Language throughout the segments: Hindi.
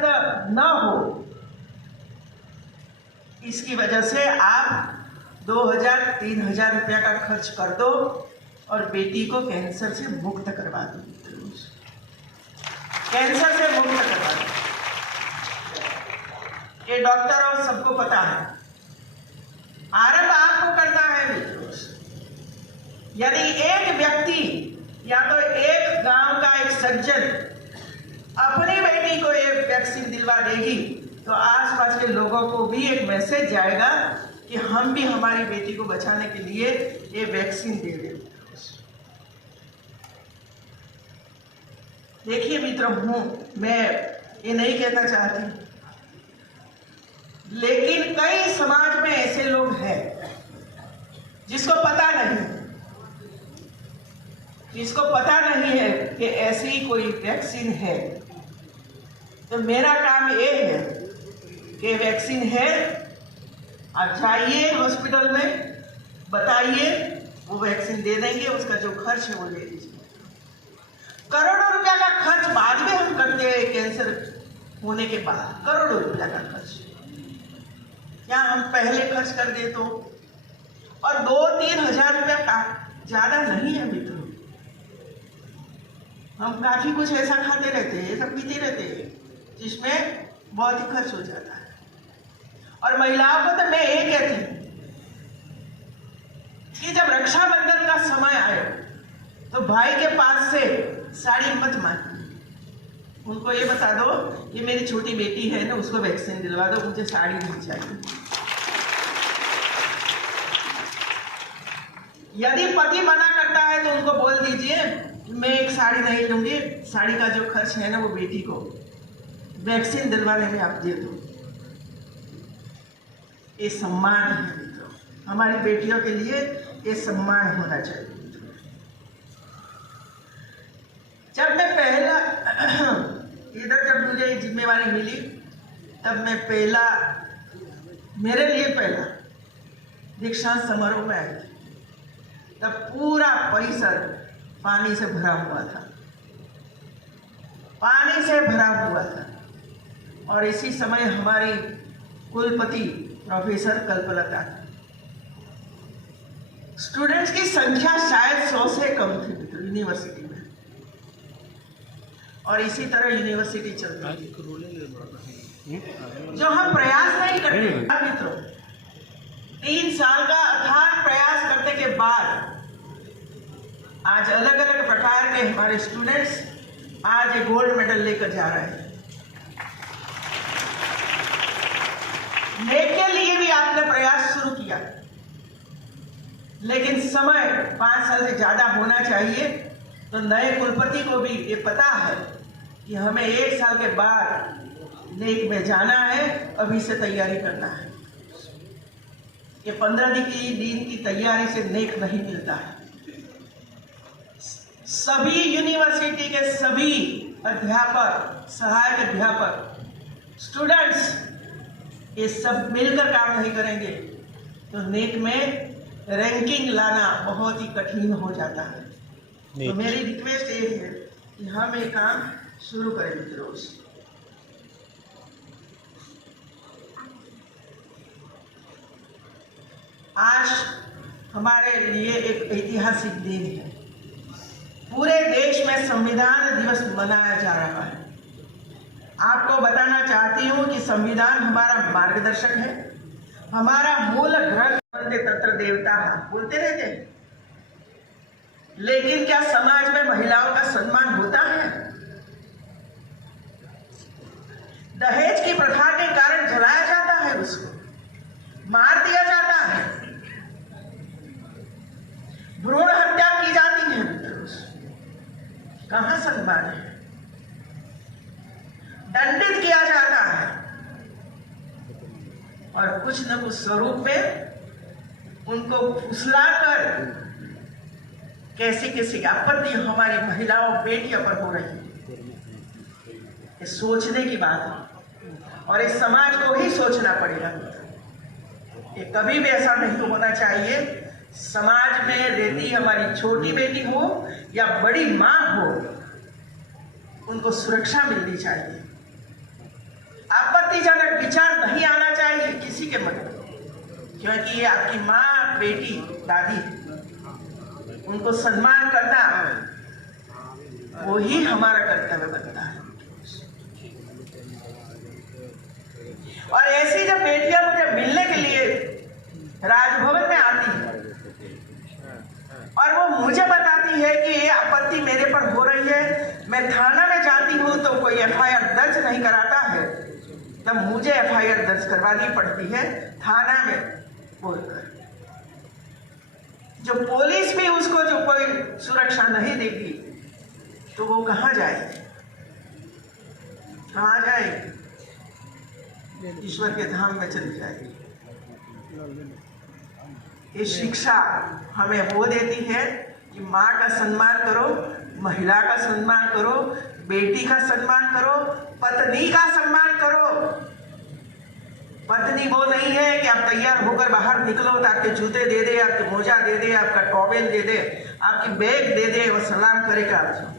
असर न हो, इसकी वजह से आप 2000-3000 रुपया का खर्च कर दो और बेटी को कैंसर से मुक्त करवा दो। कैंसर से मुक्त करवा दो। ये डॉक्टर और सबको पता है। आरंभ आपको करना है मित्रों। यदि एक व्यक्ति या तो एक गांव का एक सज्जन अपनी बेटी को ये वैक्सीन दिलवा देगी तो आसपास के लोगों को भी एक मैसेज जाएगा कि हम भी हमारी बेटी को बचाने के लिए ये वैक्सीन दे दें। देखिए मित्रों, मैं ये नहीं कहना चाहती, लेकिन कई समाज में ऐसे लोग हैं जिसको पता नहीं है कि ऐसी कोई वैक्सीन है। तो मेरा काम ये है कि वैक्सीन है, आप जाइए हॉस्पिटल में, बताइए, वो वैक्सीन दे देंगे, उसका जो खर्च है वो ले लीजिए। करोड़ों रुपया का खर्च बाद में हम करते हैं, कैंसर होने के बाद करोड़ों रुपया का खर्च। क्या हम पहले खर्च कर दे तो? और 2-3 हजार रुपया का ज्यादा नहीं है मित्रों। हम काफी कुछ ऐसा खाते रहते हैं, सब पीते रहते हैं, जिसमें बहुत ही खर्च हो जाता है। और महिलाओं को तो मैं ये कहती हूँ कि जब रक्षाबंधन का समय आए तो भाई के पास से साड़ी मत मांगो। उनको ये बता दो कि मेरी छोटी बेटी है ना, उसको वैक्सीन दिलवा दो, मुझे साड़ी नहीं चाहिए। यदि पति मना करता है तो उनको बोल दीजिए मैं एक साड़ी नहीं लूंगी, साड़ी का जो खर्च है ना वो बेटी को वैक्सीन दिलवाने में आप दे दो। ये सम्मान है मित्रों, हमारी बेटियों के लिए ये सम्मान होना चाहिए। जब मैं पहला इधर जब मुझे जिम्मेवारी मिली तब मैं मेरे लिए पहला दीक्षांत समारोह में आई थी। तब पूरा परिसर पानी से भरा हुआ था, और इसी समय हमारी कुलपति प्रोफेसर कल्पलता, स्टूडेंट्स की संख्या शायद 100 से कम थी यूनिवर्सिटी में, और इसी तरह यूनिवर्सिटी चलती थी। जो हम प्रयास नहीं करते मित्रों, 3 साल का अथाक प्रयास करने के बाद आज अलग अलग प्रकार के हमारे स्टूडेंट्स आज ये गोल्ड मेडल लेकर जा रहे हैं। नेक के लिए भी आपने प्रयास शुरू किया, लेकिन समय 5 साल से ज्यादा होना चाहिए। तो नए कुलपति को भी ये पता है कि हमें 1 साल के बाद नेक में जाना है, अभी से तैयारी करना है। ये 15 दिन की तैयारी से नेक नहीं मिलता है। सभी यूनिवर्सिटी के सभी अध्यापक, सहायक अध्यापक, स्टूडेंट्स, ये सब मिलकर काम नहीं करेंगे तो नेक में रैंकिंग लाना बहुत ही कठिन हो जाता है। तो मेरी रिक्वेस्ट ये है कि हम ये काम शुरू करें मित्रों। आज हमारे लिए एक ऐतिहासिक दिन है। पूरे देश में संविधान दिवस मनाया जा रहा है। आपको बताना चाहती हूँ कि संविधान हमारा मार्गदर्शक है, हमारा मूल ग्रंथ। वंदे तत्र देवता बोलते रहते हैं, लेकिन क्या समाज में महिलाओं का सम्मान होता है? दहेज की प्रथा के कारण जलाया जाता है, उसको मार दिया जाता है, भ्रूण हत्या की जाती है। कहां सम्मान है? दंडित किया जाता है, और कुछ न कुछ स्वरूप में उनको फुसलाकर कैसी आपत्ति हमारी महिलाओं बेटियों पर हो रही है। ये सोचने की बात है, और इस समाज को ही सोचना पड़ेगा। ये कभी भी ऐसा नहीं होना चाहिए। समाज में रहती हमारी छोटी बेटी हो या बड़ी माँ हो, उनको सुरक्षा मिलनी चाहिए। आपत्तिजनक विचार नहीं आना चाहिए किसी के मन में, क्योंकि ये आपकी माँ, बेटी, दादी, उनको सम्मान करना वो ही हमारा कर्तव्य बनता है। और ऐसी जब बेटियां मुझे मिलने के लिए राजभवन में आती है और वो मुझे बताती है कि ये आपत्ति मेरे पर हो रही है, मैं थाना में जाती हूँ तो कोई एफआईआर दर्ज नहीं कराता है, तब मुझे एफआईआर दर्ज करवानी पड़ती है थाना में बोलकर। जो पुलिस भी उसको जो कोई सुरक्षा नहीं देगी तो वो कहाँ जाएगी, कहाँ जाएगी? ईश्वर के धाम में चली जाएगी। ये शिक्षा हमें वो देती है कि माँ का सम्मान करो, महिला का सम्मान करो, बेटी का सम्मान करो, पत्नी का सम्मान करो। पत्नी वो नहीं है कि आप तैयार होकर बाहर निकलो तो आपके जूते दे दे, आपके मोजा दे दे, आपका टॉवेल दे दे, आपकी बैग दे दे, वो सलाम करेगा आपको।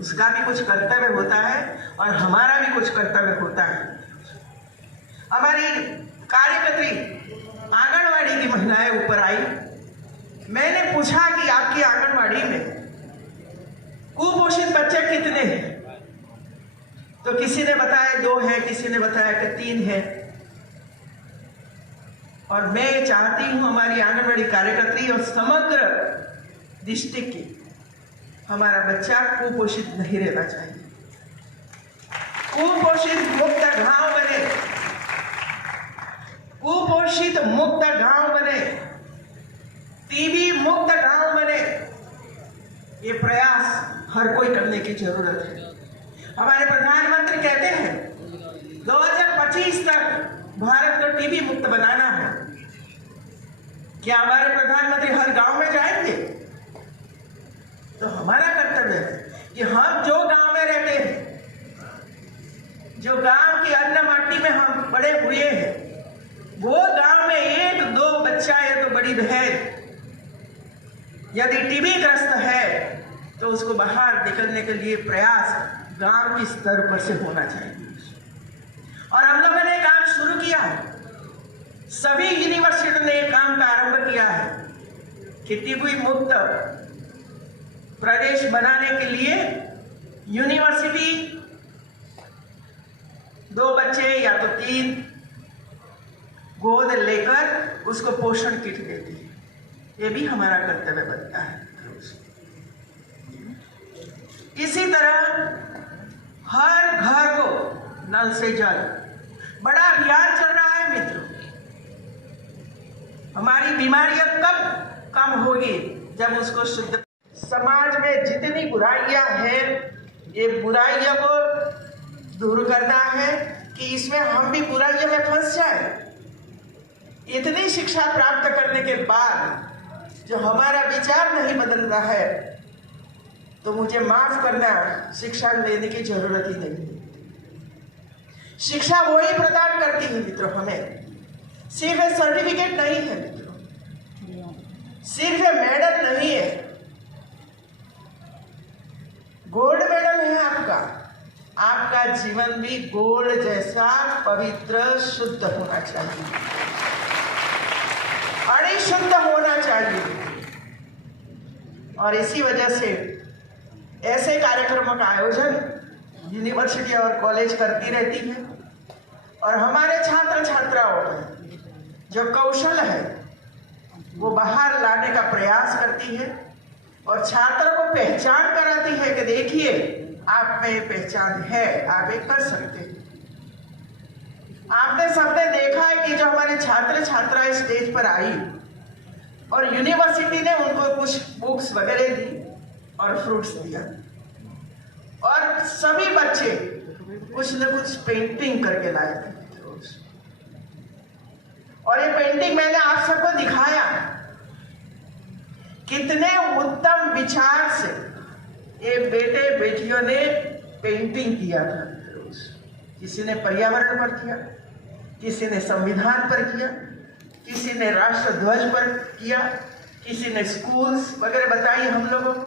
उसका भी कुछ कर्तव्य होता है और हमारा भी कुछ कर्तव्य होता है। हमारी कार्यकर्त्री आंगनवाड़ी की महिलाएं ऊपर आई, मैंने पूछा कि आपकी आंगनवाड़ी में कुपोषित बच्चे कितने हैं? तो किसी ने बताया 2 हैं, किसी ने बताया कि 3 हैं। और मैं चाहती हूं हमारी आंगनवाड़ी कार्यकर्त्री और समग्र डिस्ट्रिक्ट की हमारा बच्चा कुपोषित नहीं रहना चाहिए। कुपोषित मुक्त गांव बने, कुपोषित मुक्त गांव बने, टीबी मुक्त गांव बने, ये प्रयास हर कोई करने की जरूरत है। हमारे प्रधानमंत्री कहते हैं 2025 तक भारत को टीबी मुक्त बनाना है। क्या हमारे प्रधानमंत्री हर गांव में जाएंगे? तो हमारा कर्तव्य है कि हम जो गांव में रहते हैं, जो गांव की अन्न माटी में हम बड़े हुए हैं, वो गांव में 1-2 बच्चा या तो बड़ी बहन यदि टीबी ग्रस्त है तो उसको बाहर निकलने के लिए प्रयास गांव के स्तर पर से होना चाहिए। और हम लोगों ने काम शुरू किया है, सभी यूनिवर्सिटी ने काम का आरंभ किया है कि टीबी मुक्त प्रदेश बनाने के लिए यूनिवर्सिटी 2 बच्चे या तो 3 गोद लेकर उसको पोषण किट देती है। ये भी हमारा कर्तव्य बनता है। इसी तरह हर घर को नल से जल बड़ा अभियान चल रहा है मित्रों। हमारी बीमारियां कब कम होगी जब उसको शुद्ध। समाज में जितनी बुराइयां हैं, ये बुराइयों को दूर करना है कि इसमें हम भी बुराइयों में फंस जाए। इतनी शिक्षा प्राप्त करने के बाद जो हमारा विचार नहीं बदल रहा है तो मुझे माफ करना, शिक्षा लेने की जरूरत ही नहीं है। शिक्षा वो ही प्रदान करती है मित्रों, हमें सिर्फ सर्टिफिकेट नहीं है मित्रों, सिर्फ मेडल नहीं है, गोल्ड मेडल है आपका। आपका जीवन भी गोल्ड जैसा पवित्र शुद्ध होना चाहिए, अणिशुद्ध होना चाहिए। और इसी वजह से ऐसे कार्यक्रमों का आयोजन यूनिवर्सिटी और कॉलेज करती रहती है और हमारे छात्र छात्राओं में जो कौशल है वो बाहर लाने का प्रयास करती है और छात्रों को पहचान कराती है कि देखिए आप में ये पहचान है, आप ये कर सकते हैं। आपने सबने देखा है कि जो हमारे छात्र छात्राएं स्टेज पर आई और यूनिवर्सिटी ने उनको कुछ बुक्स वगैरह दी और फ्रूट्स दिया और सभी बच्चे कुछ न कुछ पेंटिंग करके लाए थे और ये पेंटिंग मैंने आप सबको दिखाया। कितने उत्तम विचार से ये बेटे बेटियों ने पेंटिंग किया था। किसी ने पर्यावरण पर किया, किसी ने संविधान पर किया, किसी ने राष्ट्र ध्वज पर किया, किसी ने स्कूल्स वगैरह बताई हम लोगों को।